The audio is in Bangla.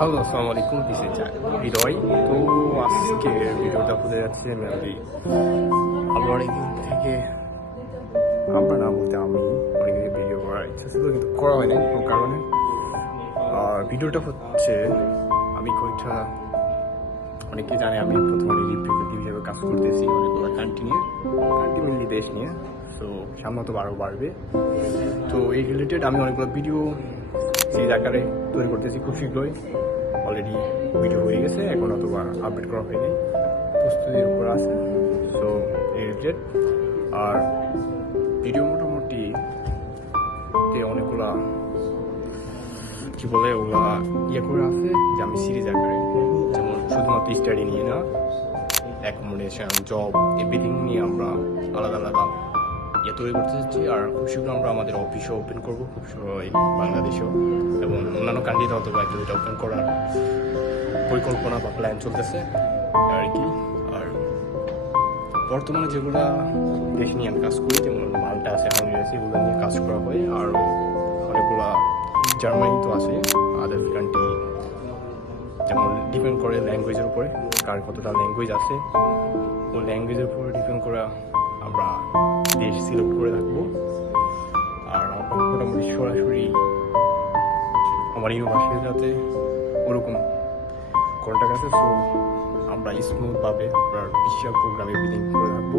হ্যালো, আসসালামু আলাইকুম। দিস ইজ হৃদয়। তো আজকে ভিডিওটা হতে যাচ্ছে মেনলি আমরা অনেকদিন থেকে, আমরা না বলতে আমি অনেকদিন ভিডিও করার ইচ্ছা ছিল কিন্তু করা হয় না কোনো কারণে। আর ভিডিওটা হচ্ছে আমি কয়েকটা, অনেকে জানে আমি প্রথমে রিপ্রেজেন্টেটিভ হিসেবে কাজ করতেছি অনেকগুলো কান্ট্রিমেনলি দেশ নিয়ে। সো সামনে তো আরও বাড়বে। তো এই রিলেটেড আমি অনেকগুলো ভিডিও সিরিজ আকারে তৈরি করতেছি খুব শীঘ্রই। অলরেডি ভিডিও হয়ে গেছে, এখন অথবা আপডেট করা হয়নি, প্রস্তুতির উপর আছে। সো এই রিলেটেড আর ভিডিও মোটামুটি অনেকগুলা কি বলে ওগুলা করে আছে যে আমি সিরিজ আকারে, যেমন শুধুমাত্র স্টাডি নিয়ে না, অ্যাকোমোডেশন, জব, এভরিথিং নিয়ে আমরা আলাদা আলাদা তৈরি করতে চাচ্ছি। আর খুব শীঘ্র আমরা আমাদের অফিসও ওপেন করবো, খুব শীঘ্রই বাংলাদেশেও এবং অন্যান্য কান্ট্রিতে অথবা একটা দুইটা ওপেন করার পরিকল্পনা বা প্ল্যান চলতেছে আর কি। আর বর্তমানে যেগুলা দেশ নিয়ে আমি কাজ করি, যেমন মাল্টা আছে, হাঙ্গেরি আছে, এগুলো নিয়ে কাজ করা হয়। আর অনেকগুলা জার্মানি তো আছে, আদার্স কান্ট্রি, যেমন ডিপেন্ড করে ল্যাঙ্গুয়েজের উপরে, কার কতটা ল্যাঙ্গুয়েজ আছে ও ল্যাঙ্গুয়েজের উপরে ডিপেন্ড করে আমরা দেশ সিলেক্ট করে থাকবো। আর আমরা মোটামুটি সরাসরি আমার ইউনিভার্সিটিতে ওরকম কন্ট্যাক্ট আছে। সো আমরা স্মুথভাবে আপনার বিশাল প্রোগ্রাম এভরিথিং করে থাকবো।